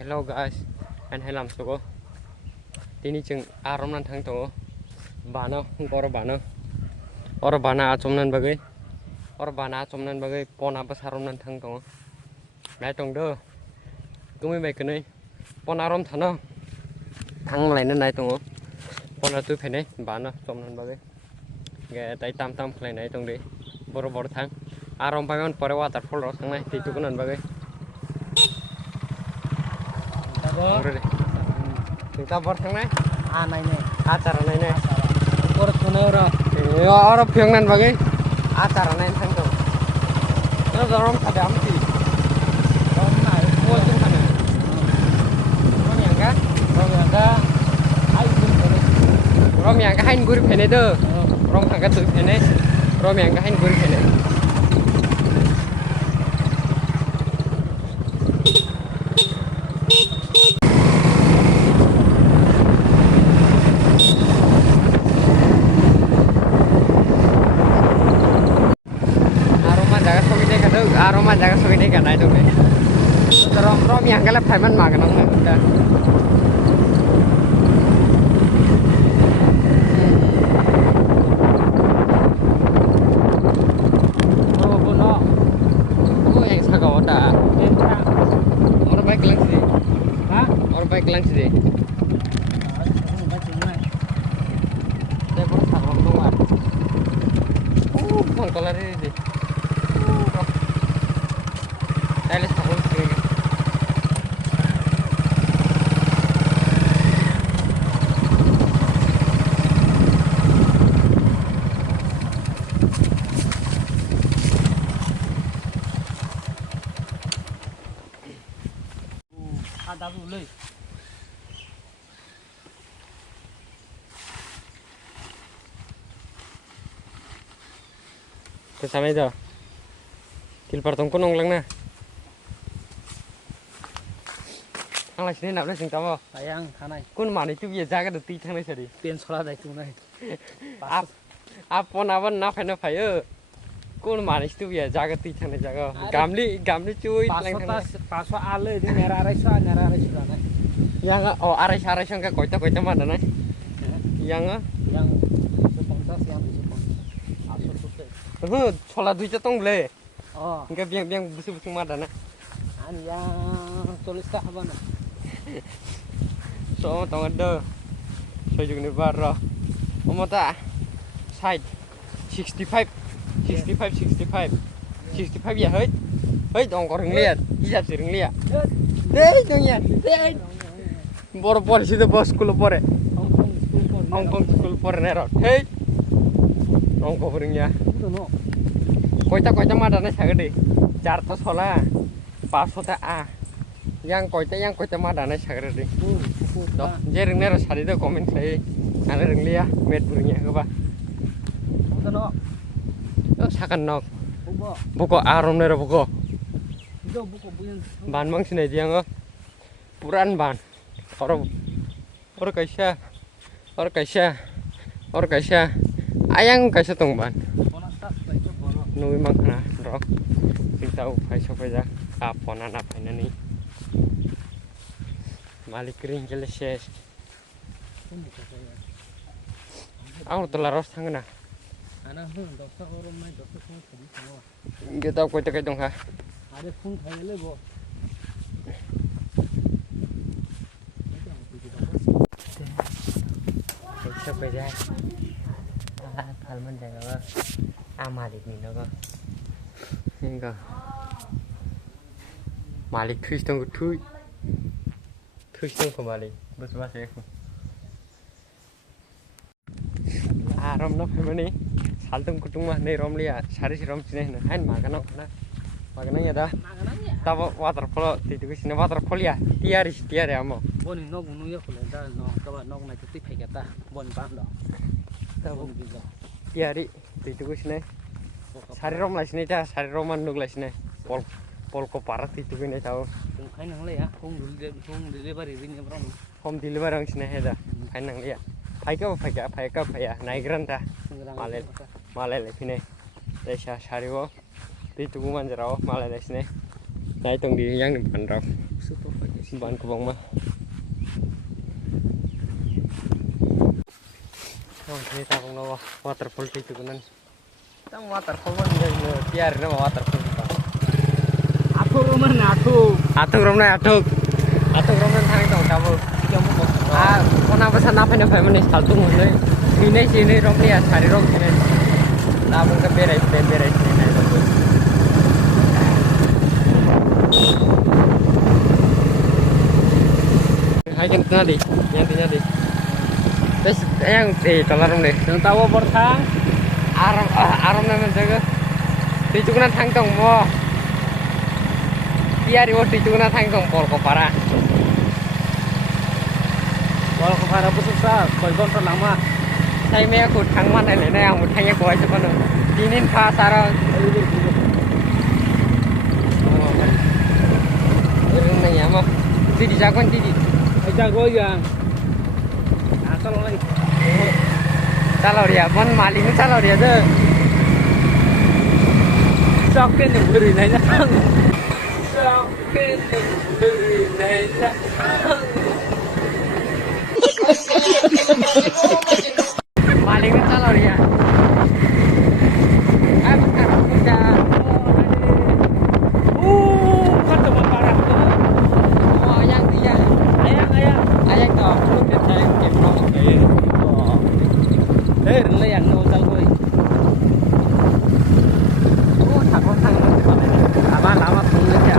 Hello guys, anh hay làm số có. Tini chừng arom nan thang to. Bana, or bana chomnan bagai. Or bana chomnan bagai pona basarom nan thang to. Nai tong do. Kumi bai kenai. Pona rom thana. Thang lai nan nai tong. Pona tu phene bana chomnan bagai. Ge tai tam tam khlai nai tong de. Bor thang. Arom pagon pore waterfall ro thang nai ti tu kunan bagai. Kita bor thang nai. Này này, Acara nai nai. por tuner Orang piangan bagai acara nai thang to. Terus orang ada amti. con này, Muat tu sana. Orang yang kan? rồi là ra ai cũng có đấy. Orang yang kan hain guru phene tu. Orang thang tu phene. Orang yang kan hain guru phene. Aroma jaga sogini kan naik dong nih. Rom yang kalau preman makan orang udah. Oh bono, oh yang sagau dah. Orang baik lang sih. Hả? Orang baik lang sih. Không phải chuyện này. Dia baru sagau dong ah. Bukan kalau ini. Dale sagau sih. Ada dulu. Kesamai tu. Kilpar tongko nonglang na. Ang lai sini nak boleh sing tahu. Sayang, thằng này, Kun mana itu biar jaga detik thang ni seri. tiền xóa đây tụi này. Apa nawan na phai na phai Kun mana itu biar jaga detik thang ni jaga. Gamli cuy. Paswa ale di merah sudah này. Yang arai yang ke koita mana na. Yang Yang sepongkas yang sepong. Asal sudah. Chola duit jatong boleh. Oh, Enggak biang busu mana na. yang tulis tak apa nak? So tong ada. So juga ni baru. Omota side 65 ya hết. Hết dong có rừng liệt, hiệp sih rừng liệt. Deh dong ya, deh. Bor situ bos school pore. Hong Kong school pore nerot. Hey. Hong Kong rengnya. Itu no. Koita mana na sagede. 416 500 a. Yang koita mana na sagede. Doh, je reng nero sari do komen khai. Ana reng lia met burungnya ke ba. Itu no. Sakan nok. Buko. Buko arom nero buko. Itu buko bukan. Ban mang sini dia ngo. Puran ban. Or kaisa. Ayang kaisa tong ban. Ponatas itu bono. Nui mang na rok. Sing tahu phai so phai ja. Apona na phai na ni. Malik ring kele ses. Aku telah ros thang na. Anak pun dokter orang main dokter semua tadi semua. Kita ko ta kai dong ha. Ada pun kaya le bo. So phai ja. Palman jaga ba. Malik ni no ko. Hingga. Malik Kristong thui. Kristong ko Malik. Bus ba se ko. Rom no phai ni. Saltung kutung mah nei rom lia. Sari si rom sini na. Hain makan na. Makan ya dah. Tahu waterfall itu sini waterfall ya. Tiari amo. Boni nok nu ya kule dah nok kawan nok na titik hai kata bon pam dah. Tahu Bon gitu. tiari itu sini. Sari rom lah sini dah. Sari roman nuk lah sini. Pol ko parat itu ni tahu. Kung khai nang le ya. Kung delivery rin ya bro. Home delivery ang sini dah. Hain nang lia. Phai ka ya. Naik ranta. Malay le sini. Desa sari wo. Itu kuman jarau malay le sini. Naik tong di yang depan rau. Super Bạn của bóng mà. Ini tak mau waterfall itu kan. Kita waterfall mana biar nama waterfall kita. Atuk rumah na atuk. Atuk rumah thang tong kamu. Kenapa sana apa nih family satu mana? Ini sini rom ni asari rom sini. Namun ke berai sini naik tu. Hai kita di, nyati. Terus yang di tolarum deh. Yang tahu bertang. Aram na menjaga. Dijukna thang tong mo. Biari wo dijukna thang tong pol ko para. Pol ko para susah. Koi kon lama. Saya me aku thang mana le na aku thang ko aja kono. Dinin pha sara. Ini na ya mo. Tidi jakon tidi. Jago yang. Asal lagi. Chalo dia, mon maling itu chalo dia tuh. Sokin yang beri nanya. Maling itu chalo dia. Sekarang udah. Kata parah tuh. Oh, yang dia. Ayang tuh, belum dia game rock. Rendah yang nonton gue. Takut lama punya ya.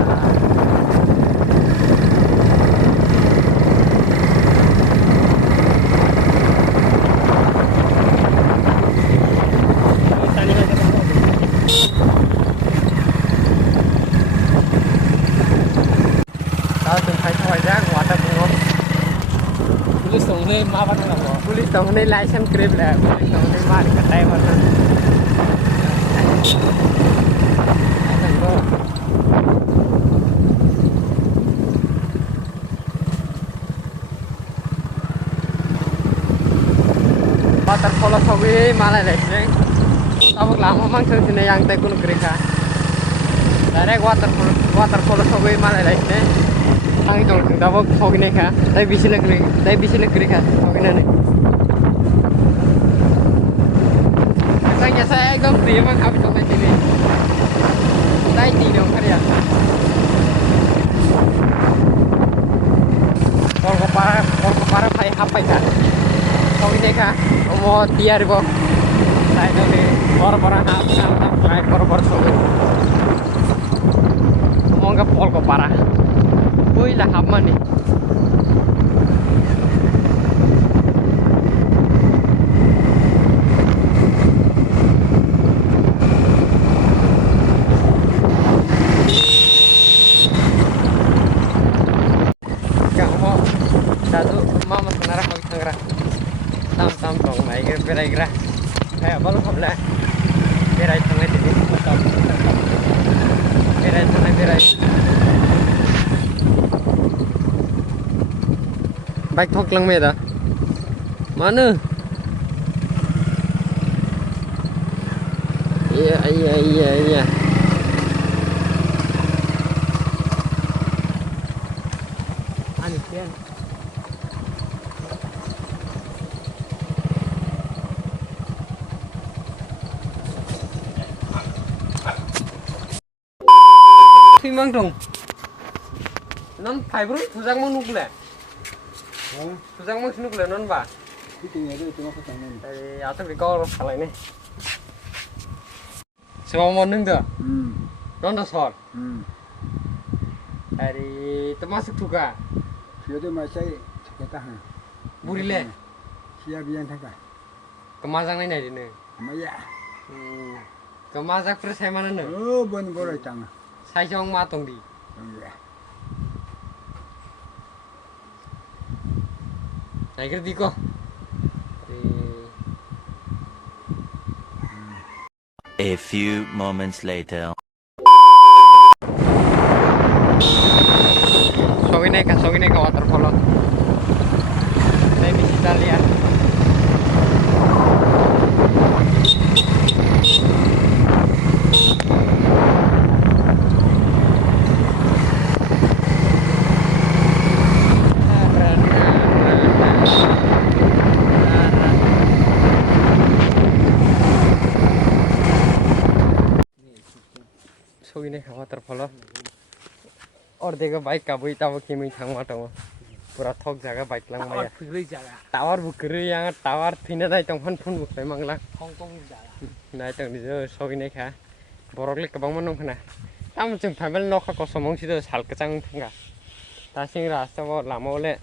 Tao từng thấy thoại ra quả thật đúng không? Tulis dong nih, maaf kan nggak? Pulis tahu nih license grip lah, pulis tahu nih mah dikatai mana? Waterfall sawi malah leceh. Tabuk lama mang sini yang tekun kerja. Direct waterfall sawi malah leceh. Ang itu tabuk sawi nih kah? Tapi bisa kerja sawi nih. Makanya saya agak prima habis sampai sini. Saya tidak kerja. Kalau para saya apa kan? Kau ini kah? Mau tiar kok? Saya tu ni para apa sulit. Mau nggak pol kau para? Woi lah apa ni? Satu mama sebenarnya kau bisa ngerah tam dong naik berai kayak baru kabla berai tengah ini berai baik thok lang meda mana iya Anian. Mang dong, non phải bro, thằng mang nục lẹ, thằng mang nục lẹ non ba. Itu ya itu cuma kesannya. Atau di kau salah ini. Semua mau neng tuh, non dah sor. Hari termasuk juga. Dia tu masih kita ha. Burile. Siapa yang tak? Kemasang ini nih. Maya. Kemasak terus saya mana nih? Oh, bon boleh tang. Saya cuma matong di. Ya. Saya kira di kok. A few moments later. So ini ke waterfall. Saya bisa lihat. waterfall ordega bike kabui tabo kimi thangma tongo pura thok jaga bike lang maya Pigri jaga. tower bukri yang tower thina dai tong phan phun bukai mangla Hong Kong jaga. nai tong dijo sogine kha borokle kabang manong khana tam chung phaibel nokha ko somong sido sal kachang thanga ta sing rasta bo lamole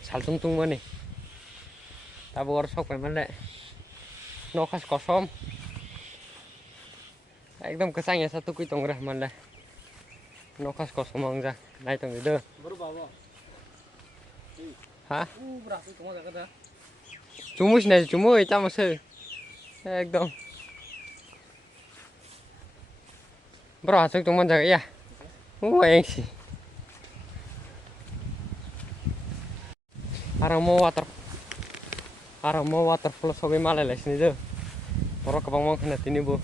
sal tung tung mani ta bor sok phaibel nokhas kosom ekdom kesang ya satu kui tong rah manla nokhas kosom angja nai tong dijo Baru bawa. ha Berapa kamu jaga dah? Cumus này cumuy tao mà sư ekdom bro sức chúng mình giờ ya anh sih aramo waterfall sobi malah les nih tuh borok kebang mau kena tini bu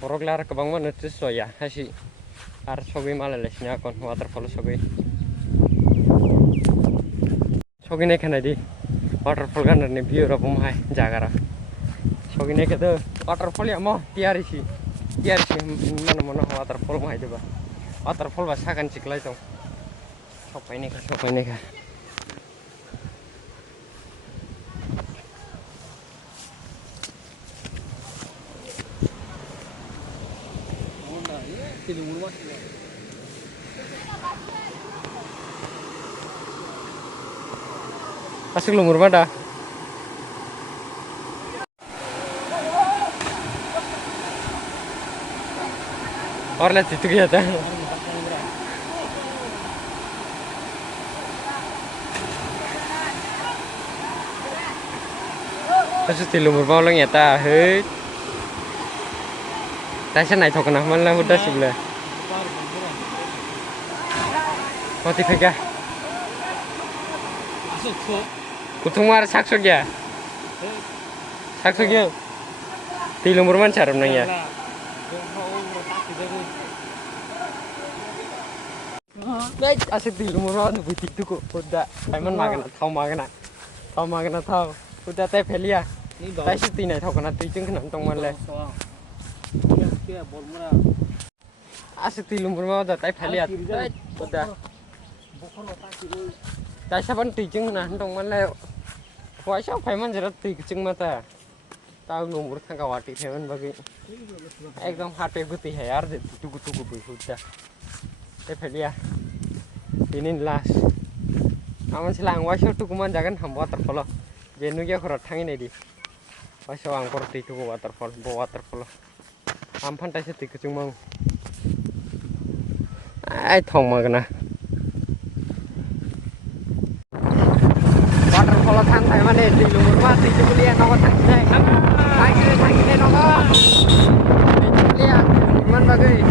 borok lar kebang mau nutus so ya kasih ar sobi malah lesnya kon waterfall sobi nih kena di waterfall kan nih view ra pemahai jaga ra nih kena waterfall ya mau tiari sih mana waterfall mah itu bah waterfall bahasa kan ciklai tuh sopai nih kah Sini rumah sini. Asik lumur mana? Orang lihat itu kita. Asik di lumur bawah lang yata, hei. Tasya naik thok na, mana udah sih boleh. Mati pega. Masuk kok. Kutung mar saksogia. Saksogia. Di lumur mana cara menanya? Baik, asik di lumur mana butik tu kok. Udah, Simon makan, tahu makan. Udah teh pelia. Ini bawa. Tasya di naik thok na, tu jeng kena tong mana le. Kia bolmura. Asik di lumur mana udah teh pelia. Udah. Bokor otak kiri. Tasya pan tu jeng kena tong mana le. Wah, siapa payman jerat tu jeng mata. Tahu lumur kan kawati hewan bagi. Ekdom hati guti है यार tuku bui udah. Teh pelia. Ini las. Aman silang wasyo tukuman jangan ham waterfall. Jenu ya kurang tangi nih di. Wasyo angkor ti tuku waterfall. Ampan tasya ti kucing mau. Ai thong magna. Waterfall thang thai mana di lumur mah ti tuku lian nong thang deh. Thang ini nong. Ti tuku lian. Man bagai.